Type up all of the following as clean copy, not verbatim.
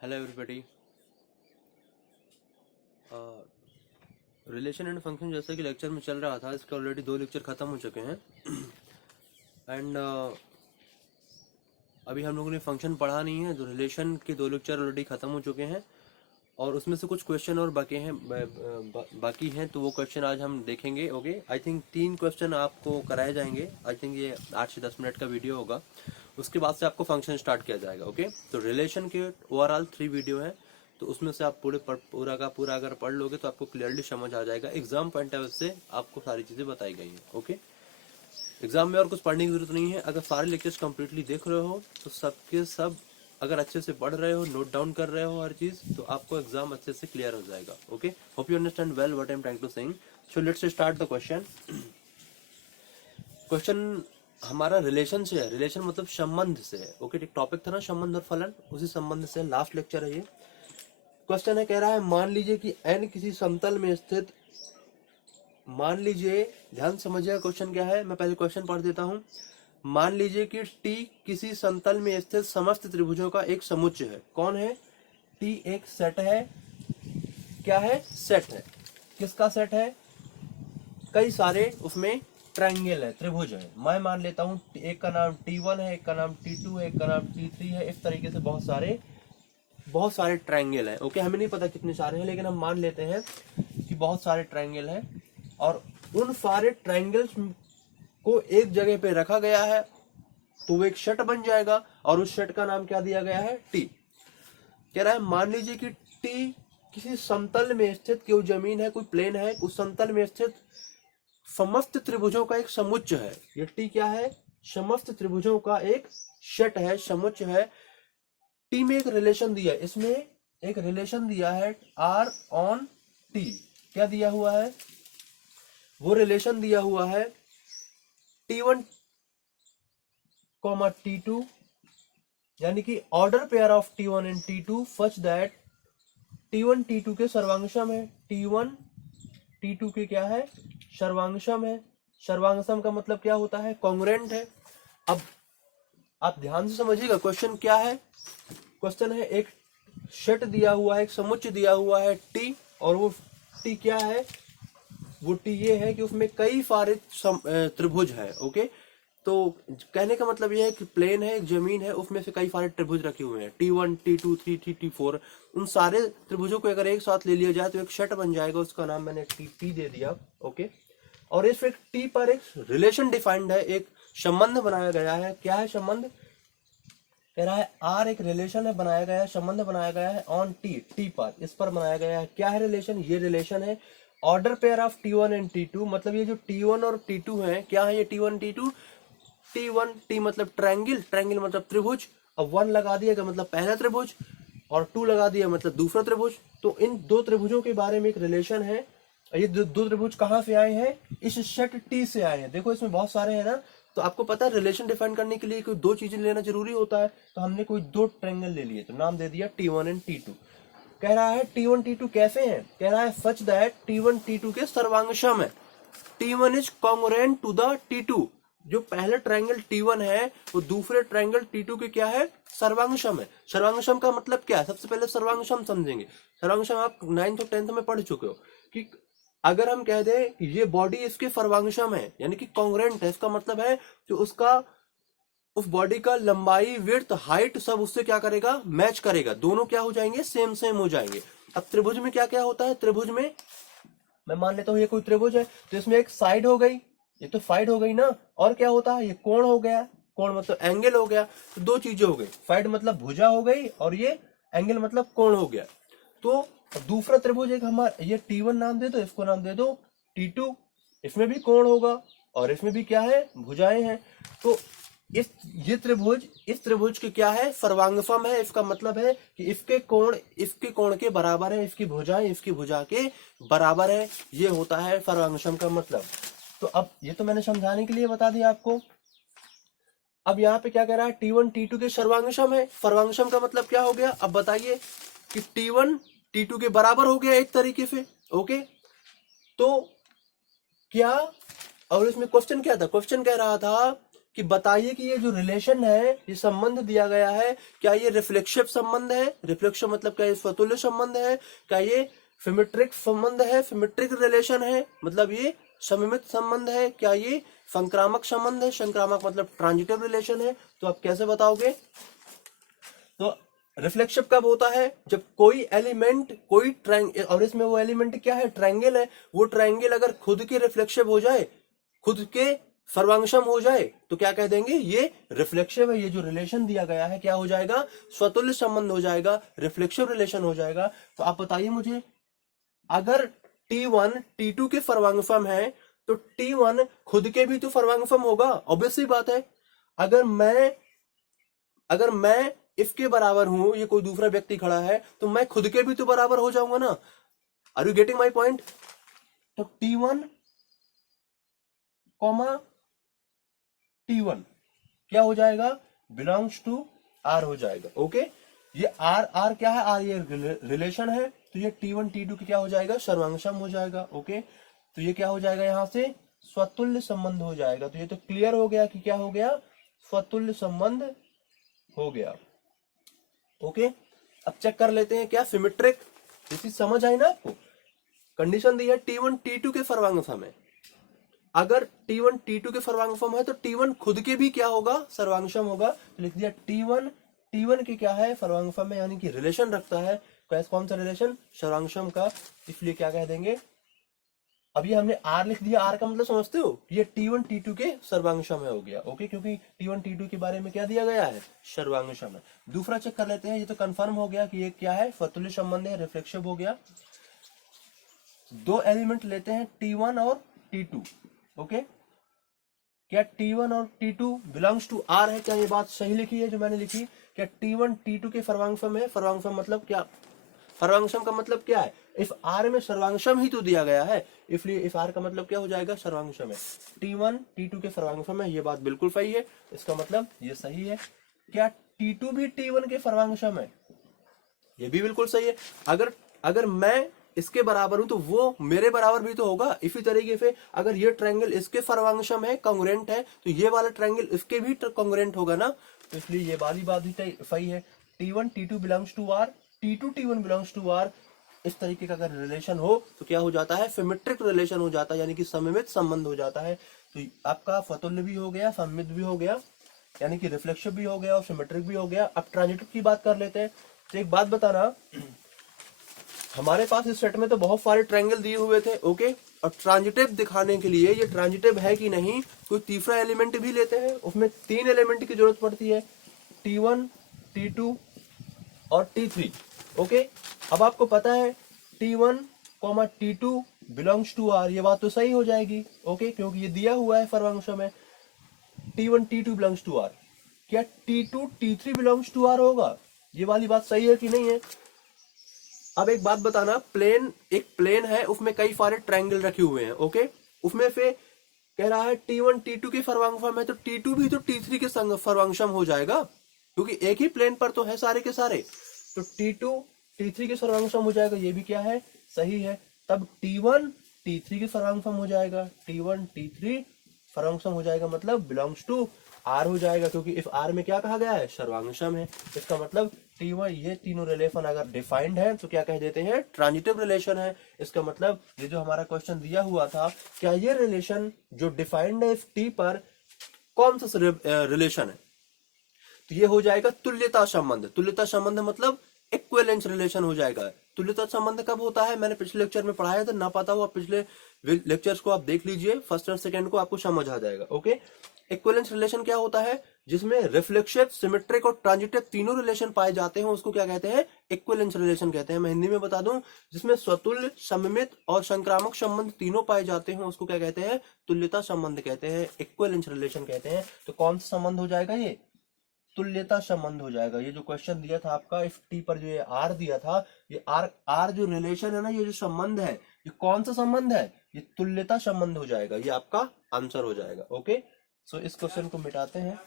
Hello everybody. Relation and function जैसा कि lecture में चल रहा था, इसके ऑलरेडी 2 लेक्चर ख़त्म हो चुके हैं। एंड अभी हम लोगों ने फंक्शन पढ़ा नहीं है, तो रिलेशन के 2 लेक्चर ऑलरेडी ख़त्म हो चुके हैं और उसमें से कुछ क्वेश्चन और बाकी हैं, तो वो क्वेश्चन आज हम देखेंगे। ओके, आई थिंक 3 क्वेश्चन आपको कराए जाएंगे। आई थिंक ये 8 से 10 मिनट का वीडियो होगा। उसके बाद से आपको फंक्शन स्टार्ट किया जाएगा। ओके, तो रिलेशन के ओवरऑल 3 वीडियो हैं, तो उसमें से आप पूरा का पूरा अगर पढ़ लोगे तो आपको क्लियरली समझ आ जाएगा। एग्जाम पॉइंट ऑफ व्यू से आपको सारी चीज़ें बताई गई हैं। ओके, एग्जाम में और कुछ पढ़ने की जरूरत नहीं है। अगर सारे लेक्चर्स कंप्लीटली देख रहे हो तो सबके सब अगर अच्छे से पढ़ रहे हो, नोट डाउन कर रहे हो हर चीज, तो आपको एग्जाम अच्छे से क्लियर हो जाएगा। Okay, hope you understand well what I am trying to saying. So let's start the question. Question हमारा रिलेशन से है। रिलेशन मतलब संबंध से है। ओके, एक टॉपिक था ना संबंध और फलन, उसी संबंध से लास्ट लेक्चर है ये। क्वेश्चन है, कह रहा है मान लीजिए कि एन किसी समतल में स्थित, मान लीजिए, ध्यान समझिएगा क्वेश्चन क्या है। मैं पहले क्वेश्चन पढ़ देता हूं। मान लीजिए कि टी किसी समतल में स्थित समस्त त्रिभुजों का एक समुच्चय है। कौन है? टी एक सेट है। क्या है? सेट है। किसका सेट है? कई सारे उसमें ट्रायंगल है, त्रिभुज है। मैं मान लेता हूं एक का नाम T1 है, एक का नाम T2 है, एक का नाम T3 है। इस तरीके से बहुत सारे ट्रायंगल हैं। ओके, हमें नहीं पता कितने सारे हैं, लेकिन हम मान लेते हैं कि बहुत सारे ट्रायंगल हैं और उन सारे ट्रायंगल्स को एक जगह पे रखा गया है, तो वो एक सेट बन जाएगा और उस सेट का नाम क्या दिया गया है? टी। कह रहा है मान लीजिए कि टी किसी समतल में स्थित, कोई जमीन है, कोई प्लेन है, उस समतल में स्थित समस्त त्रिभुजों का एक समुच्चय है। ये टी क्या है? समस्त त्रिभुजों का एक सेट है, समुच्चय है। टी में एक रिलेशन दिया है, इसमें एक रिलेशन दिया है आर ऑन टी। क्या दिया हुआ है? वो रिलेशन दिया हुआ है T1, T2, यानी कि order pair of T1 and T2 such that T1 T2 के सर्वांगसम है। T1 T2 के क्या है? सर्वांगसम है। सर्वांगसम का मतलब क्या होता है? कॉन्ग्रुएंट है। अब आप ध्यान से समझिएगा क्वेश्चन क्या है। क्वेश्चन है एक सेट दिया हुआ है, एक समुच्चय दिया हुआ है टी, और वो टी क्या है? वो टी ये है कि उसमें कई सारे त्रिभुज है। ओके, तो कहने का मतलब ये है कि प्लेन है, एक जमीन है, उसमें से कई सारे त्रिभुज रखे हुए हैं। T1 T2 T3 T4, उन सारे त्रिभुजों को अगर एक साथ ले लिया जाए तो एक सेट बन जाएगा। उसका नाम मैंने टी दे दिया। ओके, और इस टी पर एक रिलेशन डिफाइंड है, एक संबंध बनाया गया है। क्या है संबंध? कह रहा है आर एक रिलेशन है, बनाया गया है, संबंध बनाया गया है ऑन टी पर, इस पर बनाया गया है। क्या है रिलेशन? ये रिलेशन है order pair of T1 and T2। मतलब ये जो T1 और T2 है, क्या है ये T1 T2? T1 T मतलब ट्रायंगल, ट्रायंगल मतलब त्रिभुज। अब 1 लगा दिया मतलब पहला त्रिभुज, और 2 लगा दिया मतलब दूसरा त्रिभुज। तो इन 2 त्रिभुजों के बारे में एक रिलेशन है। ये दो त्रिभुज कहाँ से आए हैं? इस सेट टी से आए हैं। देखो इसमें बहुत सारे हैं ना, तो आपको पता है रिलेशन डिफाइन करने के लिए कोई 2 चीजें लेना जरूरी होता है। तो हमने कोई 2 ट्रायंगल ले लिए, तो नाम दे दिया T1 एंड T2। कह रहा है T1 T2 कैसे हैं? कह रहा है सच दैट T1 T2 के सर्वांगसम है। T1 is congruent to the T2। जो पहला ट्रायंगल T1 है वो दूसरे ट्रायंगल T2 के क्या है? सर्वांगसम है। सर्वांगसम का मतलब क्या है? सबसे पहले सर्वांगसम समझेंगे। सर्वांगसम आप 9th और 10th में पढ़ चुके हो कि अगर हम कह दें कि ये बॉडी इसके सर्वांगसम है, यानी कि कॉन्ग्रुएंट है, इसका मतलब है कि उसका उस बॉडी का लंबाई, विड्थ, हाइट सब उससे क्या करेगा? मैच करेगा। दोनों क्या हो जाएंगे? सेम सेम हो जाएंगे। अब त्रिभुज में क्या क्या होता है? त्रिभुज में मैं मान लेता हूं ये कोई त्रिभुज है, तो इसमें एक साइड हो गई, ये तो साइड हो गई ना, और क्या होता है? ये कोण हो गया। कोण मतलब एंगल हो गया। तो 2 चीजें हो गई, साइड मतलब भुजा हो गई, और ये एंगल मतलब कोण हो गया। तो दूसरा त्रिभुज एक हमारा, ये T1 नाम दे दो, इसको नाम दे दो T2। इसमें भी कोण होगा और इसमें भी क्या है? भुजाएं हैं। तो ये त्रिभुज, इस त्रिभुज के क्या है? सर्वांगसम है। इसका मतलब है कि इसके कोण के बराबर है, इसकी भुजाएं इसकी भुजा के बराबर है। ये होता है सर्वांगसम का मतलब। तो अब ये तो मैंने समझाने के लिए बता दिया आपको। अब यहाँ पे क्या कह रहा है? T1 T2 के सर्वांगसम है। सर्वांगसम का मतलब क्या हो गया? अब बताइए कि T1 T2 के बराबर हो गया एक तरीके से। ओके, तो क्या, और इसमें क्वेश्चन क्या था? क्वेश्चन कह रहा था कि बताइए कि ये जो रिलेशन है, ये संबंध दिया गया है, क्या ये रिफ्लेक्सिव संबंध है, रिफ्लेक्सिव मतलब क्या ये स्वतुल्य संबंध है, क्या ये सिमेट्रिक संबंध है, सिमेट्रिक रिलेशन है, मतलब ये सममित संबंध है, क्या ये संक्रामक संबंध है, संक्रामक मतलब ट्रांजिटिव रिलेशन है। तो आप कैसे बताओगे? तो रिफ्लेक्सिव कब होता है? जब कोई एलिमेंट कोई ट्रायंगल, और इसमें वो एलिमेंट क्या है? ट्रायंगल है। वो ट्रायंगल अगर खुद के रिफ्लेक्सिव हो जाए, खुद के सर्वांगसम हो जाए, तो क्या कह देंगे? ये रिफ्लेक्सिव है। ये जो रिलेशन दिया गया है क्या हो जाएगा? स्वतुल्य संबंध हो जाएगा, रिफ्लेक्सिव रिलेशन हो जाएगा। तो आप बताइए मुझे, अगर T1 T2 के सर्वांगसम है तो T1 खुद के भी तो सर्वांगसम होगा, ऑब्वियस सी बात है। अगर मैं इसके बराबर हूं, ये कोई दूसरा व्यक्ति खड़ा है, तो मैं खुद के भी तो बराबर हो जाऊंगा ना। Are you getting my point? तो T1 कॉमा T1 क्या हो जाएगा? बिलोंग्स टू R हो जाएगा। ओके, ये R क्या है? R ये रिलेशन है, तो ये T1 T2 क्या हो जाएगा? सर्वांगसम हो जाएगा। ओके, तो ये क्या हो जाएगा? यहां से स्वतुल्य संबंध हो जाएगा। तो ये तो क्लियर हो गया कि क्या हो गया? स्वतुल्य संबंध हो गया। ओके, अब चेक कर लेते हैं क्या सिमेट्रिक। इसी समझ आई ना आपको? कंडीशन दी है T1 T2 के सर्वांगसम है। अगर T1 T2 के सर्वांगसम है तो T1 खुद के भी क्या होगा? सर्वांगसम होगा। तो लिख दिया T1 T1 के क्या है? सर्वांगसम है, यानी कि रिलेशन रखता है। कौन सा रिलेशन? सर्वांगसम का। इसलिए क्या कह देंगे? अभी हमने R लिख दिया। R का मतलब समझते हो? ये T1 T2 के सर्वांगसम है हो गया। ओके, क्योंकि T1 T2 के बारे में क्या दिया गया है? सर्वांगसम है। दूसरा चेक कर लेते हैं। ये तो कंफर्म हो गया कि ये क्या है? स्वतुल्य संबंध है, रिफ्लेक्सिव हो गया। दो एलिमेंट लेते हैं T1 और T2। ओके, क्या T1 और T2 बिलोंग्स टू R है? क्या ये बात सही लिखी है जो मैंने लिखी? क्या T1 T2 के सर्वांगसम है? सर्वांगसम मतलब क्या? सर्वांगसम का मतलब क्या है? इफ R में सर्वांगसम ही तो दिया गया है, इसलिए इफ R का मतलब क्या हो जाएगा? सर्वांगसम है। T1 T2 के सर्वांगसम है, ये बात बिल्कुल सही है। इसका मतलब ये सही है। क्या T2 भी T1 के सर्वांगसम है? ये भी बिल्कुल सही है। अगर अगर मैं इसके बराबर हूं तो वो मेरे बराबर भी तो होगा। इसी तरीके से अगर ये ट्रायंगल इसके सर्वांगसम है, कांग्रुएंट है, तो ये वाला ट्रायंगल इसके भी कांग्रुएंट होगा ना। तो इसलिए ये वाली बात भी सही है। T1 T2 belongs to R, T2 T1 belongs to R। इस तरीके का अगर रिलेशन हो तो क्या हो जाता है? सिमेट्रिक रिलेशन हो जाता है, यानी कि सममित संबंध हो जाता है। तो आपका स्वतुल्य भी हो गया, सममित भी हो गया, यानी कि रिफ्लेक्सिव भी हो गया और सिमेट्रिक भी हो गया। अब ट्रांजिटिव की बात कर लेते हैं। तो एक बात बताना, हमारे पास इस सेट में तो बहुत सारे ट्रायंगल दिए हुए थे। ओके, और ट्रांजिटिव दिखाने के लिए ये ट्रांजिटिव है कि नहीं, कोई तीसरा एलिमेंट भी लेते हैं। उसमें 3 एलिमेंट की जरूरत पड़ती है, T1 T2 और T3। ओके, अब आपको पता है T1 T2 belongs to R, ये बात तो सही हो जाएगी। ओके, क्योंकि ये दिया हुआ है सर्वांगसम में। T1 T2 belongs to R। क्या T2 T3 belongs to R होगा? ये वाली बात सही है कि नहीं है? अब एक बात बताना, एक प्लेन है, उसमें कई सारे ट्रायंगल रखे हुए हैं। ओके, उसमें से कह रहा है T1 T2 के सर्वांगसम है, तो T2 भी तो T3 के सर्वांगसम हो जाएगा, क्योंकि एक ही प्लेन पर तो है सारे के सारे। तो T2 T3 के सर्वांगसम हो जाएगा, ये भी क्या है? सही है। तब T1 T3 के सर्वांगसम हो जाएगा, T1 T3 सर्वांगसम हो जाएगा, मतलब बिलोंग्स टू R हो जाएगा, क्योंकि इफ R में क्या कहा गया है? सर्वांगसम है। इसका मतलब T1, ये तीनों रिलेशन अगर डिफाइंड है तो क्या कह देते हैं? ट्रांजिटिव रिलेशन है। इसका मतलब ये जो हमारा क्वेश्चन दिया हुआ था, क्या ये रिलेशन जो डिफाइंड है इफ T पर, कौन सा रिलेशन है? तो ये हो जाएगा तुल्यता संबंध। तुल्यता संबंध मतलब इक्विवेलेंस रिलेशन हो जाएगा। तुल्यता संबंध कब होता है? मैंने पिछले लेक्चर में पढ़ाया था, ना पता हुआ पिछले लेक्चर्स को आप देख लीजिए, फर्स्ट और सेकंड को, आपको समझ आ जाएगा। ओके, इक्विवेलेंस रिलेशन क्या होता है? जिसमें रिफ्लेक्सिव, सिमेट्रिक और ट्रांजिटिव तीनों रिलेशन पाए जाते हैं, उसको क्या कहते हैं? इक्विवेलेंस रिलेशन कहते हैं। मैं हिंदी में बता दूं, जिसमें स्वतुल्य, सममित और संक्रामक संबंध तीनों पाए जाते हैं, उसको क्या कहते हैं? तुल्यता संबंध कहते हैं, इक्विवेलेंस रिलेशन कहते हैं। तो कौन सा संबंध हो जाएगा? ये तुल्यता संबंध हो जाएगा। ये जो क्वेश्चन दिया था आपका, इफ टी पर जो ये आर दिया था, ये आर जो रिलेशन है ना, ये जो संबंध है, ये कौन सा संबंध है? ये तुल्यता संबंध हो जाएगा। ये आपका आंसर हो जाएगा। ओके, सो इस क्वेश्चन को मिटाते हैं।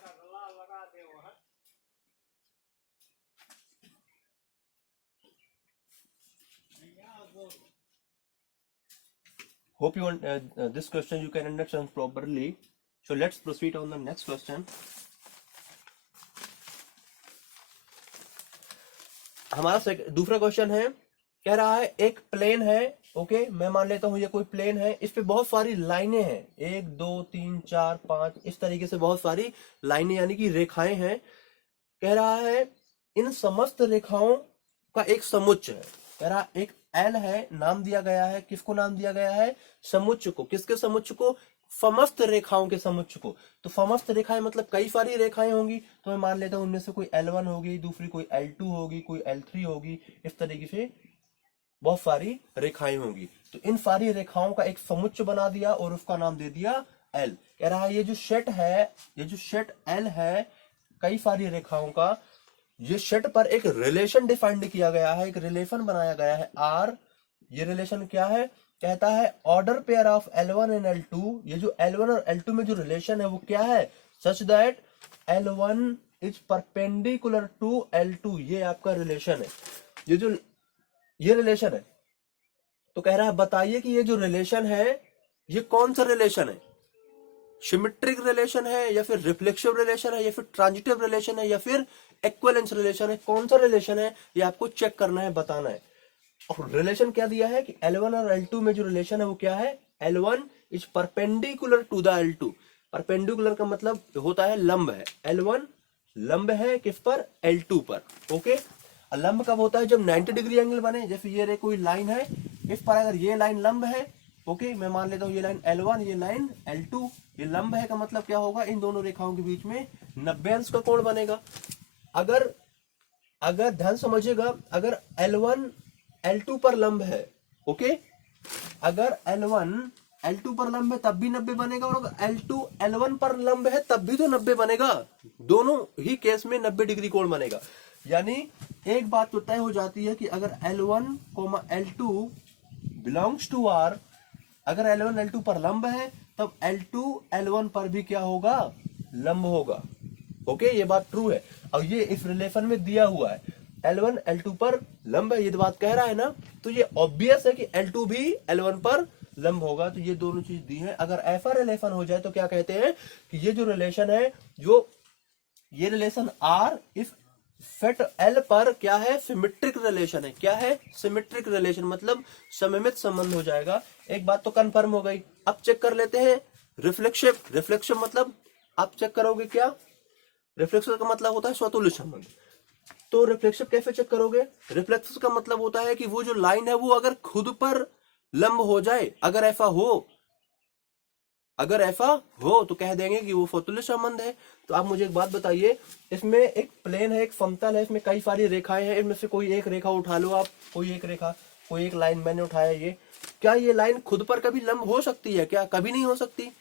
Hope you this question you can understand properly. So let's proceed on the next question. हमारा दूसरा क्वेश्चन है, कह रहा है एक प्लेन है, ओके मैं मान लेता हूं ये कोई प्लेन है, इस पे बहुत सारी लाइनें हैं, 1 2 3 4 5 इस तरीके से बहुत सारी लाइनें यानी कि रेखाएं हैं। कह रहा है इन समस्त रेखाओं का एक समुच्चय है। कह रहा एक एल है, नाम दिया गया है, किसको नाम दिया गया है? समुच्चय को। किसके समुच्चय को? समस्त रेखाओं के समुच्चय को। तो समस्त रेखाएं मतलब कई सारी रेखाएं होंगी, तो मैं मान लेता हूं उनमें से कोई L1 होगी, दूसरी कोई L2 होगी, कोई L3 होगी, इस तरीके से बहुत सारी रेखाएं होंगी। तो इन सारी रेखाओं का एक समुच्चय बना दिया और उसका नाम दे दिया L। कह रहा है ये जो सेट है, ये जो सेट L है कई सारी रेखाओं का, ये सेट पर एक रिलेशन डिफाइंड किया गया है, एक रिलेशन बनाया गया है R। ये रिलेशन क्या है? कहता है order pair of L1 and L2। ये जो L1 और L2 में जो रिलेशन है वो क्या है? Such that L1 is perpendicular to L2। ये आपका रिलेशन है, ये जो ये रिलेशन है। तो कह रहा है बताइए कि ये जो रिलेशन है ये कौन सा रिलेशन है? सिमेट्रिक रिलेशन है या फिर रिफ्लेक्सिव रिलेशन है या फिर ट्रांजिटिव रिलेशन है या फिर इक्विवेलेंस रिलेशन है? कौन सा रिलेशन है ये आपको चेक करना है, बताना है। और रिलेशन क्या दिया है कि L1 और L2 में जो रिलेशन है वो क्या है? L1 is perpendicular to the L2। Perpendicular का मतलब होता है लंब है। L1 लंब है किस पर? L2 पर। ओके, लंब कब होता है? जब 90 डिग्री एंगल बने। जैसे ये कोई लाइन है, इस पर अगर ये लाइन लंब है, ओके मैं मान लेता हूं ये लाइन L1, ये लाइन L2, ये लंब है का मतलब क्या होगा? इन दोनों रेखाओं के बीच में 90 अंश का कोण बनेगा। अगर अगर ध्यान समझिएगा, अगर L1 L2 पर लंब है, ओके अगर L1 L2 पर लंब है तब भी 90 बनेगा, और अगर L2 L1 पर लंब है तब भी तो 90 बनेगा। दोनों ही केस में 90 डिग्री कोण बनेगा। यानी एक बात तो तय हो जाती है कि अगर L1, L2 belongs to R, अगर L1 L2 पर लंब है तब L2 L1 पर भी क्या होगा? लंब होगा। ओके ये बात ट्रू है, और ये इस रिलेशन में दिया हुआ है। L1 L2 पर लंब है, ये बात कह रहा है ना, तो ये ऑब्वियस है कि L2 भी L1 पर लंब होगा। तो ये दोनों चीज दी है। अगर ऐसा रिलेशन हो जाए तो क्या कहते हैं कि ये जो रिलेशन है, जो ये रिलेशन R इस सेट L पर क्या है? सिमेट्रिक रिलेशन है। क्या है? सिमेट्रिक रिलेशन, मतलब सममित संबंध हो जाएगा। एक बात तो कंफर्म हो गई। अब चेक कर लेते हैं रिफ्लेक्सिव। रिफ्लेक्सिव मतलब आप चेक करोगे क्या? रिफ्लेक्सिव का मतलब होता है स्वतुल्य संबंध। तो रिफ्लेक्सिव कैसे चेक करोगे? रिफ्लेक्सिव का मतलब होता है कि वो जो लाइन है वो अगर खुद पर लंब हो जाए, अगर ऐसा हो तो कह देंगे कि वो स्वतुल्य संबंध है। तो आप मुझे एक बात बताइए, इसमें एक प्लेन है, एक समतल है, इसमें कई सारी रेखाएं हैं, इनमें से कोई एक रेखा उठा लो आप, कोई एक लाइन मैंने उठाया ये, क्या ये लाइन खुद पर कभी लंब हो सकती है? क्या कभी नहीं हो सकती।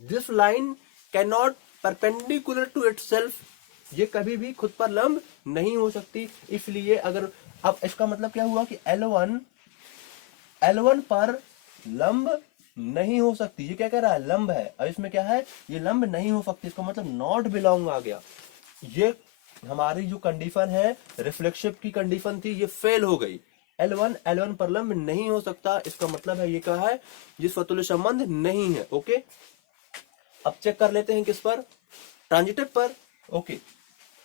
This line can not perpendicular to itself, ये कभी भी खुद पर लंब नहीं हो सकती। इसलिए अगर, अब इसका मतलब क्या हुआ कि L1 पर लंब नहीं हो सकती। ये क्या कह रहा है? लंब है, और इसमें क्या है? ये लंब नहीं हो सकती। इसका मतलब नॉट बिलोंग आ गया। ये हमारी जो कंडीशन है रिफ्लेक्सिव की कंडीशन थी, ये फेल हो गई। L1 पर लंब नहीं हो सकता, इसका मतलब है ये क्या है? ये स्वतुल्य संबंध नहीं है। ओके, अब चेक कर लेते हैं किस पर? ट्रांजिटिव पर। ओके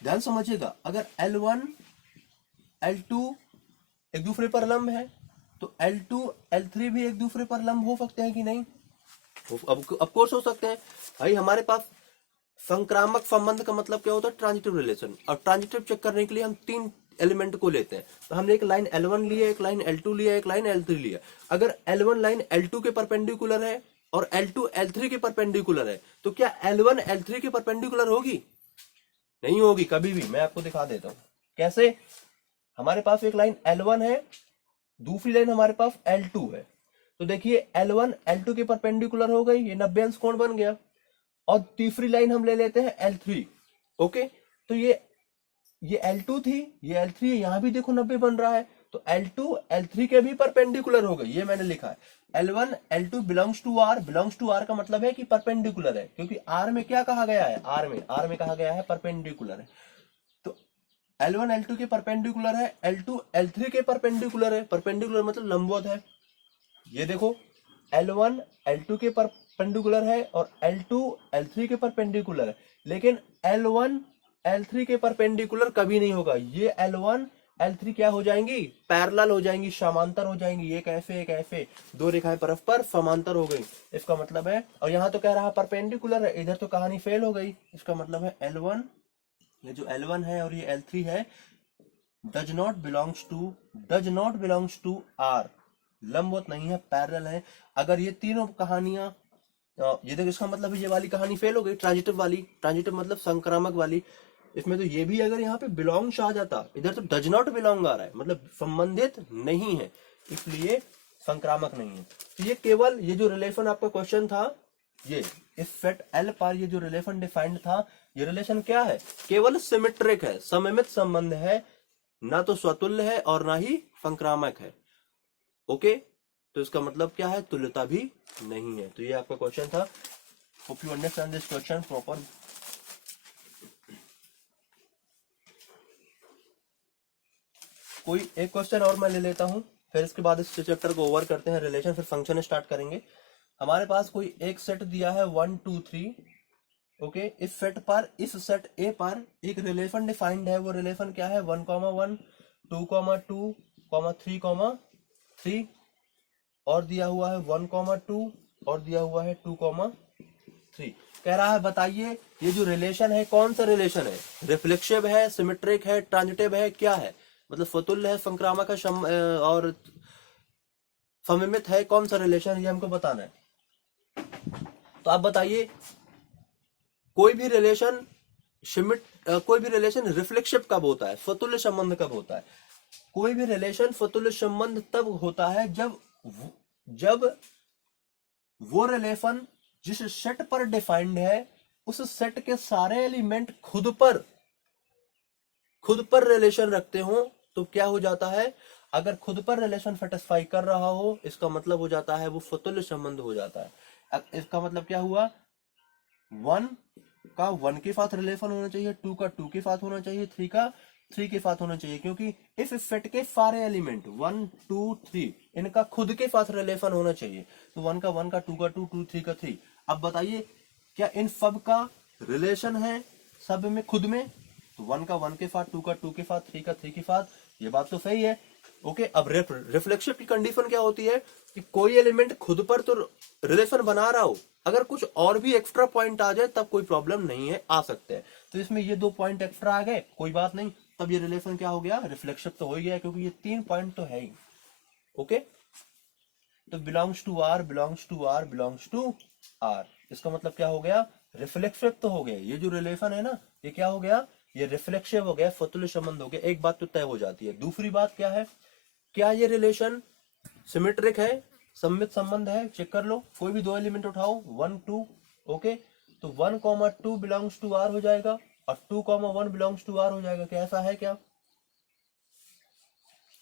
ध्यान समझिएगा, अगर L1 L2 एक दूसरे पर लंब है तो L2 L3 भी एक दूसरे पर लंब हो सकते हैं कि नहीं? ऑफ कोर्स हो सकते हैं भाई। हमारे पास संक्रामक संबंध का मतलब क्या होता है? Transitive relation. और ट्रांजिटिव चेक करने के लिए हम 3 एलिमेंट को लेते हैं। तो हमने एक लाइन L1 लिया, एक लाइन L2 लिया, एक लाइन L3 लिया। अगर L1 लाइन L2 के परपेंडिकुलर है और L2 L3 के परपेंडिकुलर है, तो क्या L1 L3 के परपेंडिकुलर होगी? नहीं होगी कभी भी। मैं आपको दिखा देता हूं कैसे। हमारे पास एक लाइन L1 है, दूसरी लाइन हमारे पास L2 है। तो देखिए L1 L2 के परपेंडिकुलर हो गई, ये 90 अंश कोण बन गया। और तीसरी लाइन हम ले लेते हैं L3। ओके, तो ये L2 थी, ये L3 है, यहां भी देखो 90 बन रहा है। तो L2 L3 के भी परपेंडिकुलर हो गई, ये मैंने लिखा है। L1 L2 belongs to R का मतलब है कि परपेंडिकुलर है, क्योंकि R में क्या कहा गया है? R में कहा गया है परपेंडिकुलर है। तो L1 L2 के परपेंडिकुलर है, L2 L3 के परपेंडिकुलर है। परपेंडिकुलर मतलब लंबवत है। ये देखो L1 L2 के परपेंडिकुलर है और L2 L3 के परपेंडिकुलर है, लेकिन L1 L3 के परपेंडिकुलर कभी नहीं होगा। ये L1 L3 क्या हो जाएंगी, पैरेलल हो जाएंगी, समांतर हो जाएंगी। ये कैसे दो रेखाएं परस्पर समांतर हो गई, इसका मतलब है। और यहाँ तो कह रहा है परपेंडिकुलर है, इधर तो कहानी फेल हो गई। इसका मतलब है L1, ये जो L1 है और ये L3 है, does not belongs to R, लंबवत नहीं है, पैरेलल है। अगर ये तीनों कहानियां, ये देखो इसका मतलब ये वाली कहानी फेल हो गई, ट्रांजिटिव वाली, ट्रांजिटिव मतलब संक्रामक वाली। इसमें तो ये भी अगर यहाँ पे बिलोंग्स आ जाता, इधर तो डज नॉट बिलोंग आ रहा है, मतलब संबंधित नहीं है, इसलिए संक्रामक नहीं है। तो ये केवल ये जो रिलेशन आपका क्वेश्चन था, ये इस सेट L पर ये जो रिलेशन डिफाइंड था, ये रिलेशन क्या है, केवल सिमेट्रिक है, सममित संबंध है, ना तो स्वतुल्य है और ना ही संक्रामक है। ओके, तो इसका मतलब क्या है, तुल्यता भी नहीं है। तो ये आपका क्वेश्चन था। Hope you understand this question proper. कोई एक क्वेश्चन और मैं ले लेता हूं, फिर इसके बाद इस चैप्टर को ओवर करते हैं, रिलेशन, फिर फंक्शन स्टार्ट करेंगे। हमारे पास कोई एक सेट दिया है 1 2 3। ओके, इस सेट पर, इस सेट ए पर एक रिलेशन डिफाइंड है। वो रिलेशन क्या है, 1, 1, 2, 2, 3, 3, और दिया हुआ है 1, 2 और दिया हुआ है 2, 3। कह रहा है बताइए ये जो रिलेशन है कौन सा रिलेशन है, रिफ्लेक्सिव है, सिमेट्रिक है, ट्रांजिटिव है, क्या है, मतलब स्वतुल्य है, संक्रामक है, और सममित है, कौन सा रिलेशन, ये हमको बताना है। तो आप बताइए कोई भी रिलेशन रिफ्लेक्सिव कब होता है, स्वतुल्य संबंध कब होता है। कोई भी रिलेशन स्वतुल्य संबंध तब होता है जब वो रिलेशन जिस सेट पर डिफाइंड है, उस सेट के सारे एलिमेंट खुद पर रिलेशन रखते हो। तो क्या हो जाता है, अगर खुद पर रिलेशन सेटिस्फाई कर रहा हो, इसका मतलब हो जाता है वो स्वतुल्य संबंध हो जाता है। इसका मतलब क्या हुआ, 1 का 1 के साथ रिलेशन होना चाहिए, 2 का 2 के साथ होना चाहिए, 3 का 3 के साथ होना चाहिए, क्योंकि इस सेट के सारे एलिमेंट 1 2 3 इनका खुद के साथ रिलेशन होना चाहिए। तो 1 का 1 का 2 का 2 2 3 का 3। अब बताइए क्या इन सब का रिलेशन है सब में खुद में, तो 1 का 1 के साथ, 2 का 2 के साथ, 3 का 3 के साथ, ये बात तो सही है। ओके, अब रिफ्लेक्सिव की कंडीशन क्या होती है कि कोई एलिमेंट खुद पर तो रिलेशन बना रहा हो, अगर कुछ और भी एक्स्ट्रा पॉइंट आ जाए तब कोई प्रॉब्लम नहीं है, आ सकते हैं। तो इसमें ये 2 पॉइंट एक्स्ट्रा आ गए, कोई बात नहीं, तब ये रिलेशन क्या हो गया, रिफ्लेक्सिव तो हो ही गया, क्योंकि ये 3 पॉइंट तो है ही। ओके, तो belongs to R, belongs to R, belongs to R, इसका मतलब क्या हो गया, रिफ्लेक्सिव तो हो गया। ये जो रिलेशन है ना, ये क्या हो गया, ये रिफ्लेक्सिव हो गया, स्वतुल्य संबंध हो गया। एक बात तो तय हो जाती है। दूसरी बात क्या है, क्या ये रिलेशन सिमेट्रिक है, सममित संबंध है, चेक कर लो। कोई भी 2 एलिमेंट उठाओ, 1 2, ओके, तो 1, 2 बिलोंग्स टू आर हो जाएगा और 2, 1 बिलोंग्स टू आर हो जाएगा। क्या ऐसा है क्या,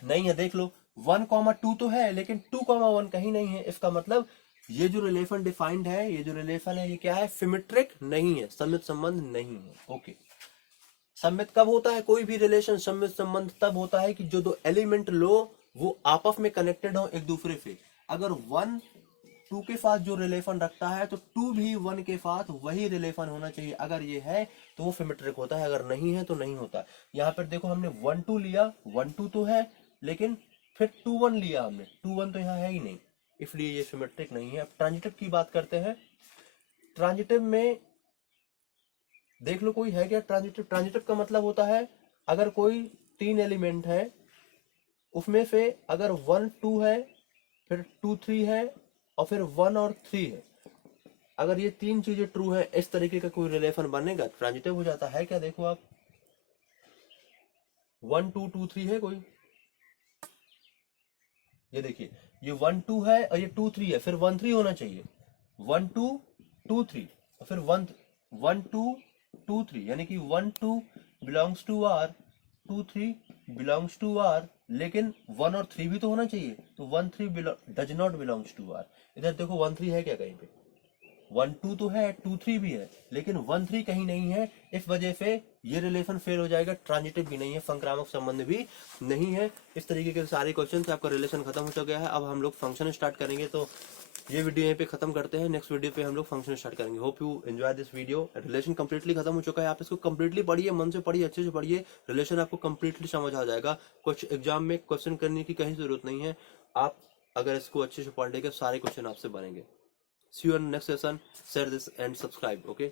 नहीं है, देख लो 1, 2 तो है, लेकिन 2, 1 कहीं नहीं है। इसका मतलब ये जो रिलेशन डिफाइंड है, ये जो रिलेशन है, ये क्या है, सिमेट्रिक नहीं है, सममित संबंध नहीं है। ओके, सममित कब होता है कोई भी रिलेशन, सममित संबंध तब होता है कि जो 2 एलिमेंट लो वो आपस में कनेक्टेड हो एक दूसरे से। अगर 1 2 के साथ जो रिलेशन रखता है, तो 2 भी 1 के साथ वही रिलेशन होना चाहिए। अगर ये है तो वो सिमेट्रिक होता है, अगर नहीं है तो नहीं होता। यहाँ पर देखो हमने 1 2 लिया, 1 2 तो है, लेकिन फिर 2 1 लिया हमने, 2 1 तो यहाँ है ही नहीं, इसलिए ये सिमेट्रिक नहीं है। अब ट्रांजिटिव की बात करते हैं। ट्रांजिटिव में देख लो कोई है क्या ट्रांजिटिव। ट्रांजिटिव का मतलब होता है अगर कोई 3 एलिमेंट है, उसमें से अगर 1 2 है, फिर 2 3 है और फिर 1 और 3 है, अगर ये 3 चीजें ट्रू है, इस तरीके का कोई रिलेशन बनेगा, ट्रांजिटिव हो जाता है। क्या देखो आप, 1 2 2 3 है कोई, ये देखिए ये 1 2 है और ये 2 3 है, फिर 1 3 होना चाहिए, 1 2 2 3 और फिर 1 1 2 2 3, यानी कि 1 2 belongs to R, 2 3 belongs to R, लेकिन 1 और 3 भी तो होना चाहिए। तो 1 3 does not belongs to R. इधर देखो 1 3 है क्या कहीं पे, 1 2 तो है, 2 3 भी है, लेकिन 1 3 कहीं नहीं है। इस वजह से ये रिलेशन फेल हो जाएगा, ट्रांजिटिव भी नहीं है, संक्रामक संबंध भी नहीं है। इस तरीके के सारे क्वेश्चन से आपका रिलेशन खत्म हो चुका है। अब हम लोग फंक्शन स्टार्ट करेंगे। तो ये वीडियो यहीं पे खत्म करते हैं, नेक्स्ट वीडियो पे हम लोग फंक्शन स्टार्ट करेंगे। Hope you enjoy this video. Relation completely खत्म हो चुका है, आप इसको कंप्लीटली पढ़िए, मन से पढ़िए, अच्छे से पढ़िए, रिलेशन आपको कंप्लीटली समझ आ जाएगा। कुछ एग्जाम में क्वेश्चन करने की कहीं जरूरत नहीं है, आप अगर इसको अच्छे से पढ़ लेंगे सारे क्वेश्चन आपसे बनेंगे। See you in next session, share this and subscribe, okay.